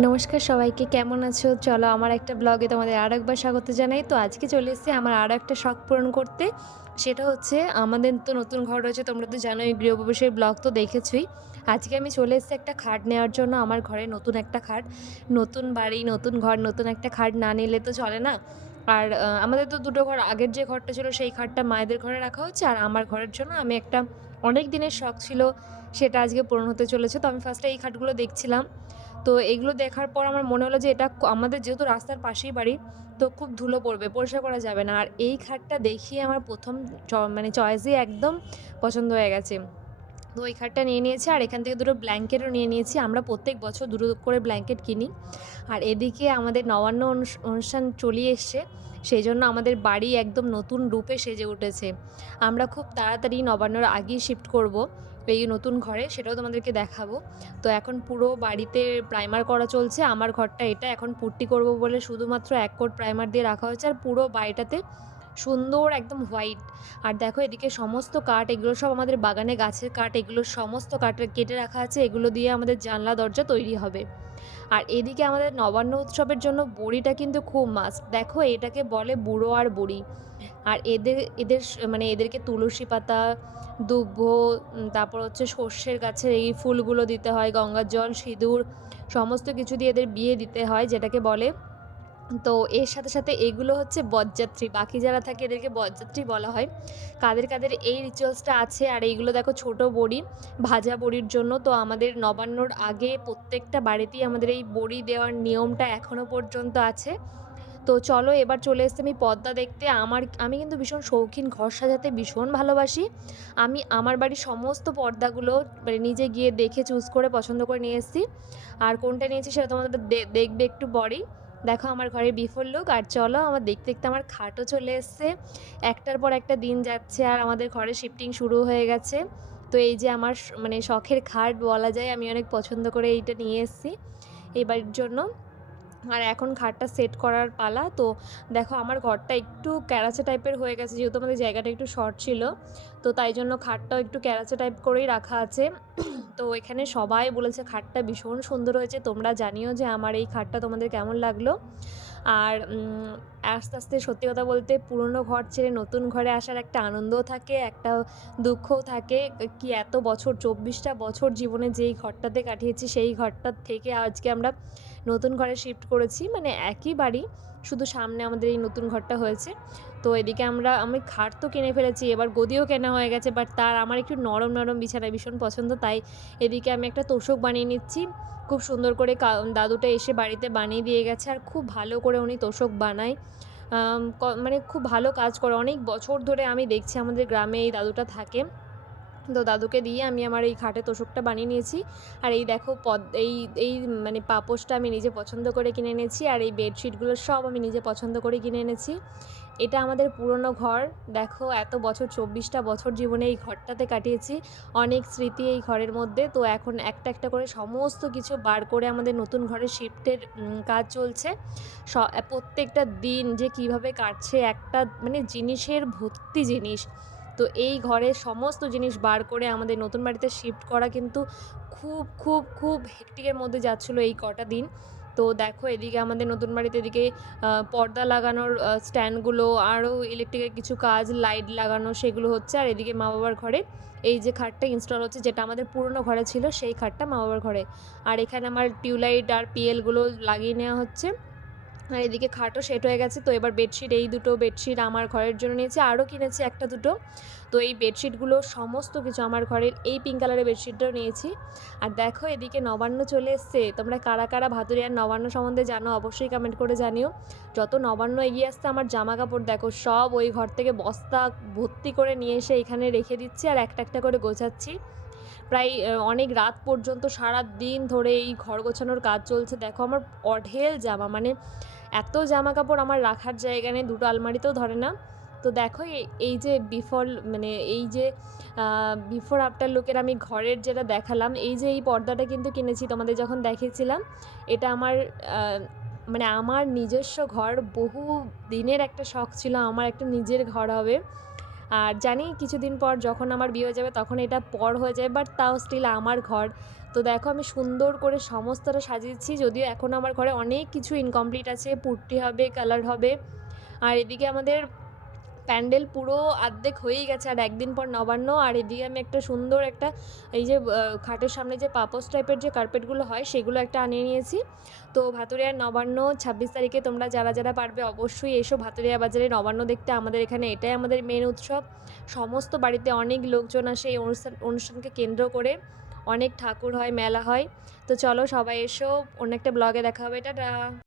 নমস্কার সবাইকে, কেমন আছো? চলো আমার একটা ব্লগে তোমাদের আর একবার স্বাগত জানাই। তো আজকে চলে এসেছি আমার আরও একটা শখ পূরণ করতে। সেটা হচ্ছে আমাদের তো নতুন ঘর রয়েছে, তোমরা তো জানোই গৃহপ্রবেশের ব্লগ তো দেখেছই। আজকে আমি চলে এসেছি একটা খাট নেওয়ার জন্য, আমার ঘরে নতুন একটা খাট। নতুন বাড়ি, নতুন ঘর, নতুন একটা খাট না নিলে তো চলে না। আর আমাদের তো দুটো ঘর, আগের যে ঘরটা ছিল সেই খাটটা মায়েদের ঘরে রাখা হচ্ছে আর আমার ঘরের জন্য আমি একটা অনেক দিনের শখ ছিল, সেটা আজকে পূরণ হতে চলেছে। তো আমি ফার্স্টে এই খাটগুলো দেখছিলাম। তো এগুলো দেখার পর আমার মনে হলো যে এটা আমাদের যেহেতু রাস্তার পাশেই বাড়ি, তো খুব ধুলো পড়বে, পরিষ্কার করা যাবে না। আর এই খাটটা দেখিয়ে আমার প্রথম মানে চয়েসই একদম পছন্দ হয়ে গেছে। তো ওই খাটটা নিয়ে নিয়েছি, আর এখান থেকে দুটো ব্ল্যাঙ্কেটও নিয়ে নিয়েছি। আমরা প্রত্যেক বছর দুটো করে ব্ল্যাঙ্কেট কিনি। আর এদিকে আমাদের নবান্ন অনুষ- অনুষ্ঠান চলিয়ে এসছে। সেই জন্য আমাদের বাড়ি একদম নতুন রূপে সেজে উঠেছে। আমরা খুব তাড়াতাড়ি নবান্নর আগেই শিফট করব, এই নতুন ঘরে সেটাও তোমাদেরকে দেখাবো। তো এখন পুরো বাড়িতে প্রাইমার করা চলছে, আমার ঘরটা এটা এখন পুট্টি করব বলে শুধুমাত্র এক কোট প্রাইমার দিয়ে রাখা হয়েছে আর পুরো বাড়িটাতে সুন্দর একদম হোয়াইট আর দেখো এদিকে সমস্ত কাঠ, এগুলো সব আমাদের বাগানে গাছের কাঠ, এগুলো সমস্ত কাঠ কেটে রাখা আছে, এগুলো দিয়ে আমাদের জানলা, দরজা তৈরি হবে। আর এদিকে আমাদের নবান্ন উৎসবের জন্য বড়িটা কিন্তু খুব মাস্ট দেখো, এটাকে বলে বুড়ো আর বুড়ি। আর এদের এদের মানে এদেরকে তুলসী পাতা দুব্ব তারপর হচ্ছে সর্ষের গাছের এই ফুলগুলো দিতে হয়, গঙ্গার জল, সিঁদুর, সমস্ত কিছু দিয়ে এদের বিয়ে দিতে হয়, যেটাকে বলে তো এর সাথে সাথে এগুলো হচ্ছে বরযাত্রী বাকি যারা থাকে এদেরকে বরযাত্রী বলা হয়। কাদের কাদের এই রিচুয়ালসটা আছে আর এইগুলো দেখো ছোট বড়ি, ভাজা বড়ির জন্য। তো আমাদের নবান্নর আগে প্রত্যেকটা বাড়িতেই আমাদের এই বড়ি দেওয়ার নিয়মটা এখনও পর্যন্ত আছে। তো চলো এবার চলে এসেছি আমি পদ্মা দেখতে। আমার, আমি কিন্তু ভীষণ শৌখিন, ঘর সাজাতে ভীষণ ভালোবাসি। আমি, আমার বাড়ির সমস্ত পর্দাগুলো মানে নিজে গিয়ে দেখে চুজ করে পছন্দ করে নিয়ে এসেছি। আর কোনটা নিয়েছি সেটা তোমাদের দেখবে একটু পরেই। দেখো আমার ঘরে বিফল লোক আর চলো আমার দেখতে দেখতে আমার খাটও চলে এসছে। একটার পর একটা দিন যাচ্ছে আর আমাদের ঘরে শিফটিং শুরু হয়ে গেছে। তো এই যে আমার মানে শখের খাট বলা যায়, আমি অনেক পছন্দ করে এইটা নিয়ে এসেছি। এবারের জন্য আর এখন খাটটা সেট করার পালা। তো দেখো আমার ঘরটা একটু ক্যারাচে টাইপের হয়ে গেছে, যেহেতু আমাদের জায়গাটা একটু শর্ট ছিল। তো তাই জন্য খাটটাও একটু ক্যারাচে টাইপ করেই রাখা আছে। তো এখানে সবাই বলেছে খাটটা ভীষণ সুন্দর হয়েছে। তোমরা জানিও যে আমার এই খাটটা তোমাদের কেমন লাগল। আর আস্তে আস্তে সত্যি কথা বলতে পুরনো ঘর ছেড়ে নতুন ঘরে আসার একটা আনন্দও থাকে, একটা দুঃখও থাকে। কি এত বছর, চব্বিশটা বছর জীবনে যেই ঘরটাতে কাটিয়েছি, সেই ঘরটার থেকে আজকে আমরা নতুন ঘরে শিফট করেছি। মানে একই বাড়ি, শুধু সামনে আমাদের এই নতুন ঘরটা হয়েছে। তো এদিকে আমরা, আমি খাট তো কিনে ফেলেছি, এবার গদিও কেনা হয়ে গেছে বাট তার আমার একটু নরম নরম বিছানা ভীষণ পছন্দ, তাই এদিকে আমি একটা তোষক বানিয়ে নিচ্ছি। খুব সুন্দর করে দাদুটা এসে বাড়িতে বানিয়ে দিয়ে গেছে, আর খুব ভালো করে উনি তোষক বানায়। মানে খুব ভালো কাজ করে, অনেক বছর ধরে আমি দেখছি আমাদের গ্রামে এই দাদুটা থাকে। তো দাদুকে দিয়ে আমি আমার এই খাটে তোষকটা বানিয়ে নিয়েছি। আর এই দেখো পদ, এই এই মানে পাপোশটা আমি নিজে পছন্দ করে কিনে এনেছি আর এই বেডশিটগুলো সব আমি নিজে পছন্দ করে কিনে এনেছি। এটা আমাদের পুরনো ঘর। দেখো এত বছর, চব্বিশটা বছর জীবনে এই ঘরটাতে কাটিয়েছি। অনেক স্মৃতি এই ঘরের মধ্যে। তো এখন একটা একটা করে সমস্ত কিছু বার করে আমাদের নতুন ঘরে শিফটের কাজ চলছে। প্রত্যেকটা দিন যে কীভাবে কাটছে একটা মানে জিনিসের ভর্তি জিনিস। তো এই ঘরে সমস্ত জিনিস বার করে আমাদের নতুন বাড়িতে শিফট করা কিন্তু খুব খুব খুব হেক্টিকের মধ্যে যাচ্ছিল এই কটা দিন। তো দেখো এদিকে আমাদের নতুন বাড়িতে এদিকে পর্দা লাগানোর স্ট্যান্ডগুলো আরও ইলেকট্রিকের কিছু কাজ লাইট লাগানো সেগুলো হচ্ছে। আর এদিকে মা বাবার ঘরে এই যে খাটটা ইনস্টল হচ্ছে, যেটা আমাদের পুরনো ঘরে ছিল, সেই খাটটা মা বাবার ঘরে। আর এখানে আমার টিউবলাইট আর পিএলগুলো লাগিয়ে নেওয়া হচ্ছে। আর এদিকে খাটও সেট হয়ে গেছে। তো এবার বেডশিট এই দুটো বেডশিট আমার ঘরের জন্য নিয়েছি, আরও কিনেছি একটা দুটো। তো এই বেডশিটগুলো সমস্ত কিছু আমার ঘরের এই পিঙ্ক কালারের বেডশিটটাও নিয়েছি। আর দেখো এদিকে নবান্ন চলে এসছে। তোমরা কারা কারা ভাতুরিয়ার নবান্ন সম্বন্ধে জানো অবশ্যই কমেন্ট করে জানিও। যত নবান্ন এগিয়ে আসছে আমার জামা কাপড় দেখো, সব ওই ঘর থেকে বস্তা ভর্তি করে নিয়ে এসে এখানে রেখে দিচ্ছি আর একটা একটা করে গোছাচ্ছি। প্রায় অনেক রাত পর্যন্ত সারা দিন ধরে এই ঘর গোছানোর কাজ চলছে। দেখো আমার অঢেল জামা মানে এত জামা কাপড় আমার রাখার জায়গা নেই, দুটো আলমারিতেও ধরে না। তো দেখো এই যে বিফল মানে এই যে বিফোর আফটার লুকের আমি ঘরের যেটা দেখালাম, এই যে এই পর্দাটা কিন্তু কিনেছি, তোমাদের যখন দেখিয়েছিলাম, এটা আমার মানে আমার নিজস্ব ঘর, বহু দিনের একটা শখ ছিল, আমার একটা নিজের ঘর হবে। আর জানি কিছুদিন পর যখন আমার বিয়ে হয়ে যাবে তখন এটা পর হয়ে যায় বাট তাও স্টিল আমার ঘর। তো দেখো আমি সুন্দর করে সমস্তটা সাজিয়েছি, যদিও এখন আমার ঘরে অনেক কিছু ইনকমপ্লিট আছে পুট্টি হবে কালার হবে। আর এদিকে আমাদের প্যান্ডেল পুরো অর্ধেক হয়েই গেছে আর একদিন পর নবান্ন, আর এদিকে আমি একটা সুন্দর একটা, এই যে খাটের সামনে যে পাপোস টাইপের যে কার্পেটগুলো হয়, সেগুলো একটা আনিয়ে নিয়েছি। তো ভাতুরিয়ার নবান্ন, ছাব্বিশ তারিখে তোমরা যারা যারা পারবে অবশ্যই এসো ভাতুরিয়া বাজারে। নবান্ন দেখতে আমাদের এখানে এটাই আমাদের মেন উৎসব। সমস্ত বাড়িতে অনেক লোকজন আসে এই অনুষ্ঠান, অনুষ্ঠানকে কেন্দ্র করে। অনেক ঠাকুর হয়, মেলা হয়। তো চলো সবাই এসো, অন্য একটা ব্লগে দেখা হবে। টাটা!